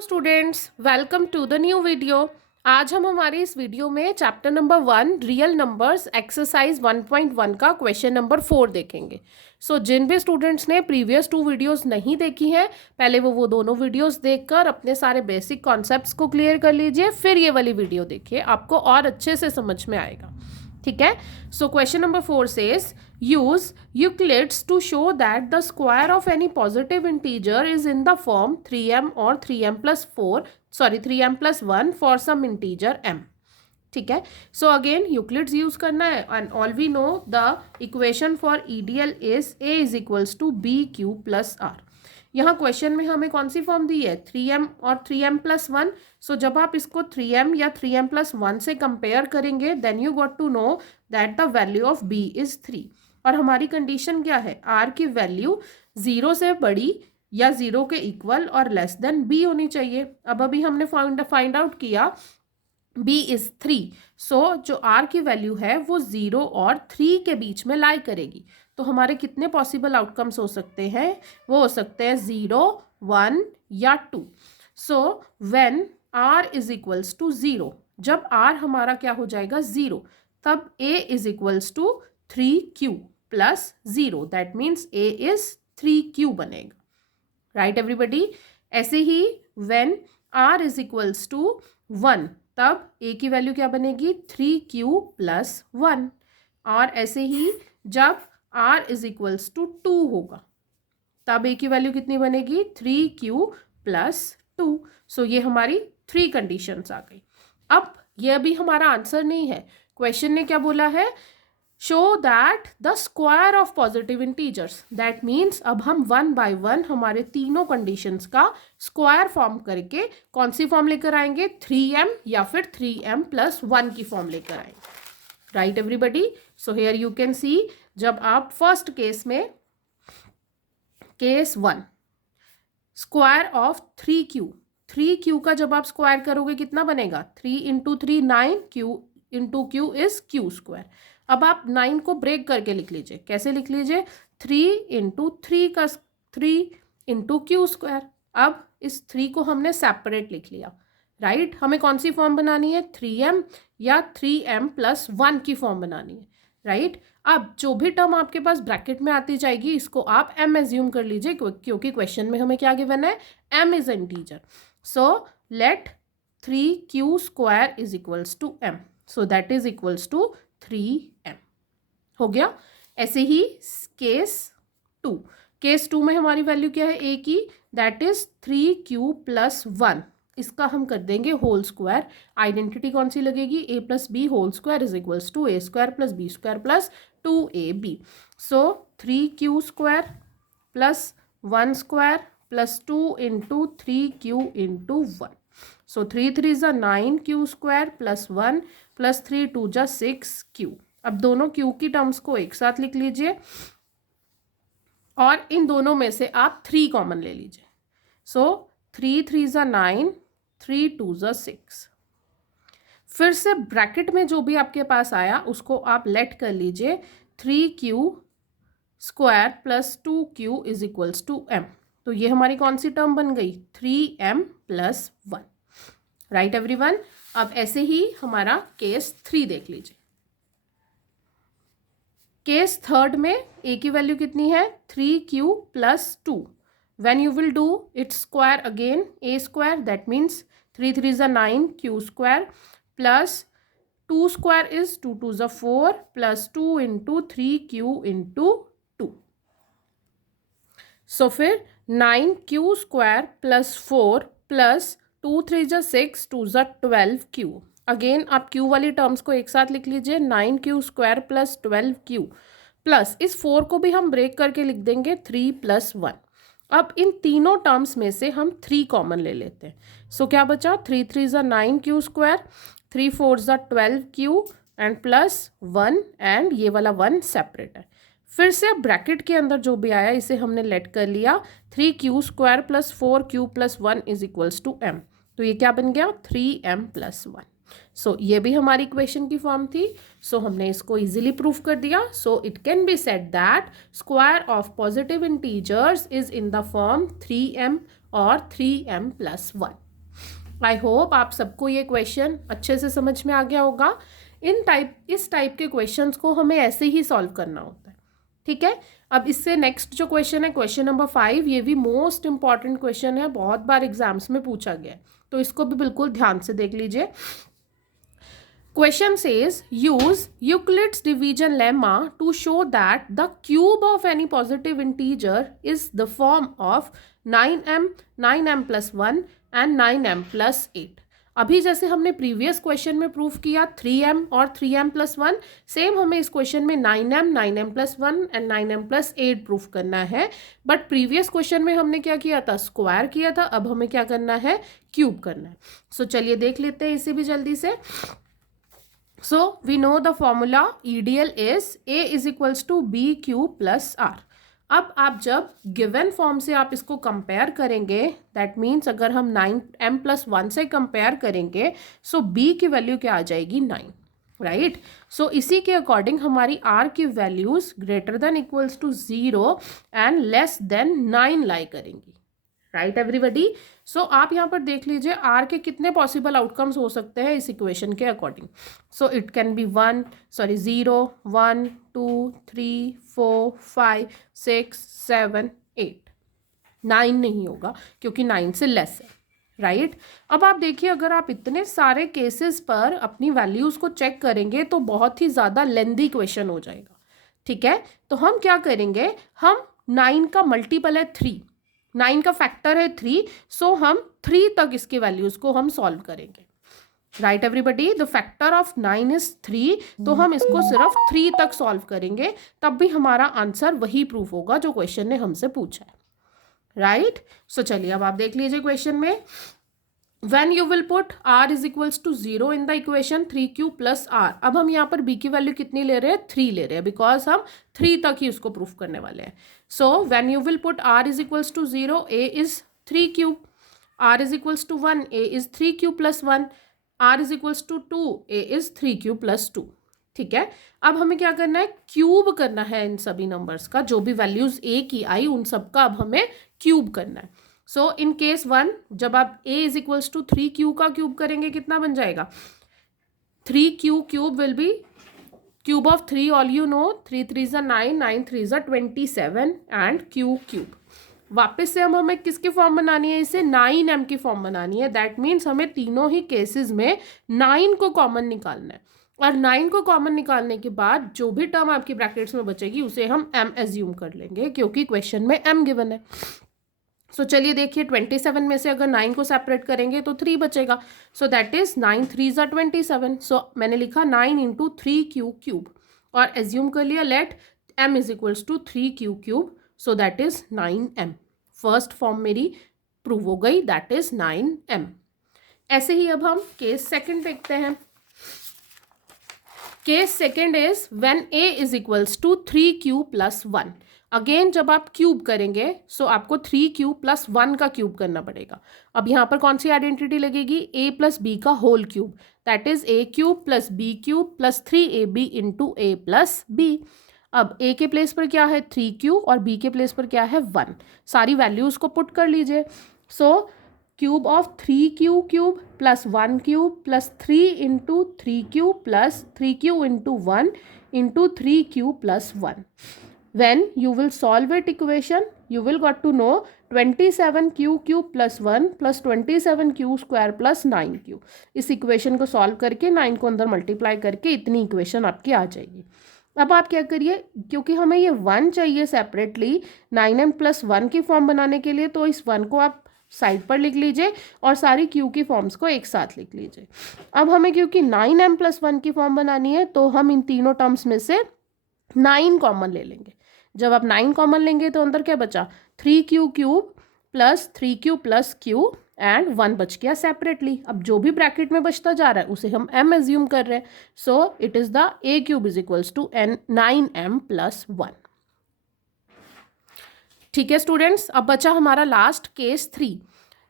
Students, welcome to the new video. आज हम हमारे इस वीडियो में chapter number 1 real numbers exercise 1.1 का क्वेश्चन नंबर 4 देखेंगे। जिन भी स्टूडेंट्स ने प्रीवियस 2 वीडियोस नहीं देखी हैं, पहले वो दोनों वीडियोस देखकर अपने सारे बेसिक कॉन्सेप्ट्स को क्लियर कर लीजिए, फिर ये वाली वीडियो देखिए, आपको और अच्छे से समझ में आएगा। ठीक है। Question number 4 says use Euclids to show that the square of any positive integer is in the form 3m or 3m plus 1 for some integer m. ठीक है। अगेन यूक्लिड्स यूज करना है and all we know the equation for EDL is a is equals to b q plus r. यहाँ question में हमें कौन सी form दी है, 3m और 3m प्लस 1। जब आप इसको 3m या 3m प्लस 1 से कंपेयर करेंगे then you got to know that the value of b is 3। और हमारी कंडीशन क्या है, r की वैल्यू 0 से बड़ी या 0 के इक्वल और लेस देन b होनी चाहिए। अब अभी हमने फाइंड आउट किया b इज 3। जो r की वैल्यू है वो 0 और 3 के बीच में लाई करेगी। तो हमारे कितने पॉसिबल आउटकम्स हो सकते हैं, वो हो सकते हैं 0, 1 या 2। When r is equals to 0, जब r हमारा क्या हो जाएगा 0, तब a is equals to 3q plus 0, that means a is 3q बनेगा। Right everybody. ऐसे ही when r is equals to 1, तब a की वैल्यू क्या बनेगी 3q प्लस 1। और ऐसे ही जब r इज इक्वल्स टू 2 होगा तब a की वैल्यू कितनी बनेगी 3q प्लस 2। ये हमारी 3 कंडीशंस आ गई। अब ये भी हमारा आंसर नहीं है, क्वेश्चन ने क्या बोला है, show that the square of positive integers. That means अब हम 1 बाय 1 हमारे तीनों कंडीशंस का स्क्वायर फॉर्म करके कौन सी फॉर्म लेकर आएंगे, 3m या फिर 3m प्लस 1 की फॉर्म लेकर आएंगे। Right everybody. Here you can see, जब आप फर्स्ट केस में केस 1 स्क्वायर ऑफ 3q का जब आप स्क्वायर करोगे कितना बनेगा, 3 into 3 9, q into q is q square. अब आप 9 को ब्रेक करके लिख लीजिए, कैसे लिख लीजिए, 3 इंटू 3 का 3 इंटू क्यू स्क्वायर। अब इस 3 को हमने सेपरेट लिख लिया। राइट, हमें कौन सी फॉर्म बनानी है, 3m या 3m प्लस 1 की फॉर्म बनानी है। राइट, अब जो भी टर्म आपके पास ब्रैकेट में आती जाएगी इसको आप m एज्यूम कर लीजिए, क्योंकि क्वेश्चन में हमें क्या गिवन है, m is integer. Let 3q square is equals to m, that is equals to 3m। हो गया। ऐसे ही केस 2 में हमारी वैल्यू क्या है a की, दैट इज 3q प्लस 1। इसका हम कर देंगे होल स्क्वायर। आइडेंटिटी कौन सी लगेगी, a plus b whole square is equals to a square plus b square plus 2ab। 3q square plus 1 square plus 2 into 3q into 1। 3 3 जा 9q square plus 1 plus 3 2 जा 6q। अब दोनों q की terms को एक साथ लिख लीजिए और इन दोनों में से आप 3 कॉमन ले लीजिए। 3 3 जा 9, 3 2 जा 6। फिर से ब्रैकेट में जो भी आपके पास आया उसको आप लेट कर लीजिए, 3q square plus 2q is equals to m। तो ये हमारी कौन सी टर्म बन गई, 3m प्लस 1। Right everyone. अब ऐसे ही हमारा केस 3 देख लीजिए। केस 3 में a की वैल्यू कितनी है, 3q plus 2। When you will do its square again, a square, that means 3 3 जा 9 q square plus 2 square is 2 2 जा 4 प्लस 2 इंटू 3q इंटू 2। फिर 9q स्क्वायर प्लस 4 प्लस 2 3 जा 6, 2 जा 12q। अगेन आप q वाली टर्म्स को एक साथ लिख लीजिए, 9q square plus 12q plus इस 4 को भी हम ब्रेक करके लिख देंगे 3 प्लस 1। अब इन तीनों टर्म्स में से हम 3 कॉमन ले लेते हैं। क्या बचा, 3 3 जा 9q स्क्वायर, 3 4 जा 12q एंड प्लस 1 एंड ये वाला 1 सेपरेट है। फिर से ब्रैकेट के अंदर जो भी आया इसे हमने लेट कर लिया, 3q square plus 4q plus 1 is equals to m। तो ये क्या बन गया, 3m प्लस 1। ये भी हमारी इक्वेशन की फॉर्म थी। हमने इसको इजीली प्रूफ कर दिया। It can be said that square of positive integers is in the form 3m और 3m प्लस 1। आई होप आप सबको ये क्वेश्चन अच्छे से समझ में आ गया होगा। इस टाइप के क्वेश्चंस को हमें ऐसे ही सॉल्व करना होता है, ठीक है। अब इससे नेक्स्ट जो क्वेश्चन है, क्वेश्चन नंबर 5, ये भी मोस्ट इंपॉर्टेंट क्वेश्चन है, बहुत बार एग्जाम्स में पूछा गया है, तो इसको भी बिल्कुल ध्यान से देख लीजिए। Question says, use Euclid's division lemma to show that the cube of any positive integer is the form of 9m, 9m plus 1 and 9m plus 8। अभी जैसे हमने प्रीवियस क्वेश्चन में प्रूफ किया 3m और 3m plus 1, सेम हमें इस question में 9m, 9m plus 1 and 9m plus 8 proof करना है। बट प्रीवियस क्वेश्चन में हमने क्या किया था, स्क्वायर किया था, अब हमें क्या करना है, क्यूब करना है। सो चलिए देख लेते हैं इसे भी जल्दी से। So we know the formula EDL is A is equals to B cube plus R। अब आप जब गिवन फॉर्म से आप इसको कंपेयर करेंगे, दैट मीन्स अगर हम 9m plus 1 से कंपेयर करेंगे, सो B की वैल्यू क्या आ जाएगी, 9, राइट। सो इसी के अकॉर्डिंग हमारी R की values greater than equals to 0 and less than 9 lie करेंगी, राइट एवरीबडी। सो आप यहाँ पर देख लीजिए आर के कितने पॉसिबल आउटकम्स हो सकते हैं इस इक्वेशन के according. So it can be 0, 1, 2, 3, 4, 5, 6, 7, 8। 9 नहीं होगा क्योंकि 9 से लेस है, राइट। अब आप देखिए अगर आप इतने सारे केसेस पर अपनी वैल्यूज़ को चेक करेंगे तो बहुत ही ज़्यादा लेंदी क्वेश्चन हो जाएगा, ठीक है। तो हम क्या करेंगे, हम 9 का मल्टीपल है 3, 9 का फैक्टर है 3, सो हम 3 तक इसकी वैल्यूज को हम सॉल्व करेंगे, right everybody. The factor of 9 is 3, तो हम इसको सिर्फ 3 तक सॉल्व करेंगे, तब भी हमारा आंसर वही प्रूफ होगा जो क्वेश्चन ने हमसे पूछा है, राइट। सो चलिए अब आप देख लीजिए क्वेश्चन में, when you will put r is equals to 0 in the equation 3q plus r। अब हम यहाँ पर b की वैल्यू कितनी ले रहे हैं, 3 ले रहे हैं, बिकॉज हम 3 तक ही उसको प्रूफ करने वाले हैं। सो when you will put r is equals to 0, a is 3q, r is equals to 1, a is 3q plus 1, r is equals to 2, a is 3q plus 2, ठीक है। अब हमें क्या करना है, क्यूब करना है इन सभी नंबर्स का, जो भी वैल्यूज a की आई उन सब का अब हमें क्यूब करना है। सो इन केस 1 जब आप a is equals to 3q का क्यूब करेंगे कितना बन जाएगा, 3q cube will be cube of 3, all you no, 3 3 ज़ा 9, 9 3 ज़ा 27 एंड q क्यूब। वापस से हमें किसकी फॉर्म बनानी है, इसे 9m की फॉर्म बनानी है। दैट मीन्स हमें तीनों ही केसेस में 9 को कॉमन निकालना है, और 9 को कॉमन निकालने के बाद जो भी टर्म आपकी ब्रैकेट्स में बचेगी उसे हम m एज्यूम कर लेंगे, क्योंकि क्वेश्चन में m गिवन है। सो चलिए देखिए 27 में से अगर 9 को सेपरेट करेंगे तो 3 बचेगा, सो दैट इज 9 3 ज़ा 27। सो मैंने लिखा 9 इंटू 3q क्यूब, और एज्यूम कर लिया let m is equals to 3q cube, so that is 9m। First form मेरी प्रूव हो गई, दैट इज 9m। ऐसे ही अब हम केस सेकंड देखते हैं। Case second is when a is equals to 3q plus 1। Again जब आप क्यूब करेंगे सो आपको 3q प्लस 1 का क्यूब करना पड़ेगा। अब यहाँ पर कौन सी आइडेंटिटी लगेगी, a प्लस बी का whole cube, that is a cube plus b cube plus 3ab into a plus b. अब a के प्लेस पर क्या है 3q और b के प्लेस पर क्या है 1। सारी वैल्यूज को पुट कर लीजिए। सो cube of 3q cube plus 1 cube plus 3 into 3q plus 3q into 1 into 3q plus 1। When you will solve it equation, you will got to know 27q cube plus 1 plus 27q square plus 9q। इस equation को solve करके 9 को अंदर multiply करके इतनी equation आपकी आ जाएगी। अब आप क्या करिए, क्योंकि हमें ये 1 चाहिए सेपरेटली 9m प्लस 1 की फॉर्म बनाने के लिए, तो इस 1 को आप साइड पर लिख लीजिए और सारी q की फॉर्म्स को एक साथ लिख लीजिए। अब हमें क्योंकि 9m प्लस 1 की फॉर्म बनानी है तो हम इन तीनों टर्म्स में से 9 कॉमन ले लेंगे। जब आप 9 कॉमन लेंगे तो अंदर क्या बचा, 3q cube plus 3q plus q and 1 बच गया सेपरेटली। अब जो भी ब्रैकेट में बचता जा रहा है उसे हम m एज्यूम कर रहे हैं। So it is the a cube is equals to 9m plus 1। ठीक है स्टूडेंट्स, अब बचा हमारा लास्ट केस 3।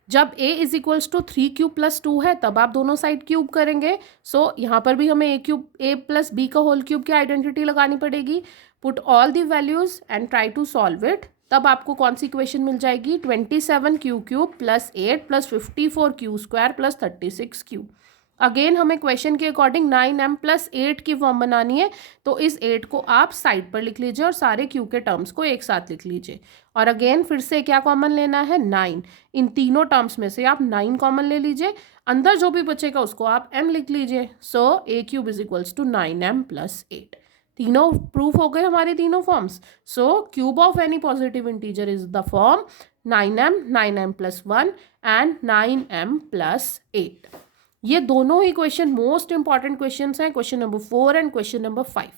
जब a is equals to 3q plus 2 है तब आप दोनों साइड क्यूब करेंगे। सो यहाँ पर भी हमें a प्लस b का होल क्यूब की आइडेंटिटी लगानी पड़ेगी। Put all the values and try to solve it. तब आपको कौन सी इक्वेशन मिल जाएगी, 27q³ plus 8 plus 54q² plus 36q। Again हमें क्वेश्चन के अकॉर्डिंग 9m प्लस 8 की फॉर्म बनानी है, तो इस 8 को आप साइड पर लिख लीजिए और सारे q के टर्म्स को एक साथ लिख लीजिए। और अगेन फिर से क्या कॉमन लेना है, 9। इन तीनों टर्म्स में से आप 9 कॉमन ले लीजिए, अंदर जो भी बचेगा उसको आप m लिख लीजिए। So a³ is equals to 9m plus 8। तीनों प्रूफ हो गए हमारे तीनों forms. So cube of any positive integer is the form 9m, 9m plus 1 and 9m plus 8। ये दोनों ही क्वेश्चन मोस्ट इंपॉर्टेंट क्वेश्चन हैं, question number 4 and question number 5।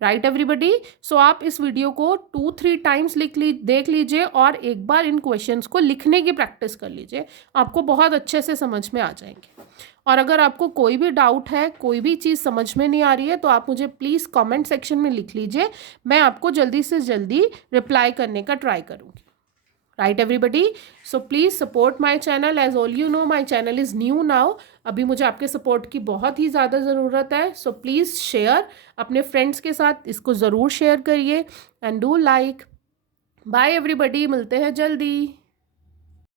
Right everybody. So आप इस वीडियो को 2-3 टाइम्स देख लीजिए और एक बार इन क्वेश्चंस को लिखने की प्रैक्टिस कर लीजिए, आपको बहुत अच्छे से समझ में आ जाएंगे। और अगर आपको कोई भी डाउट है, कोई भी चीज़ समझ में नहीं आ रही है, तो आप मुझे प्लीज़ कमेंट सेक्शन में लिख लीजिए, मैं आपको जल्दी से जल्दी रिप्लाई करने का ट्राई करूँगी। Right everybody. So please support my channel, as all you know my channel is new now. अभी मुझे आपके सपोर्ट की बहुत ही ज़्यादा ज़रूरत है। सो प्लीज़ शेयर, अपने फ्रेंड्स के साथ इसको ज़रूर शेयर करिए and do like. Bye everybody, मिलते हैं जल्दी।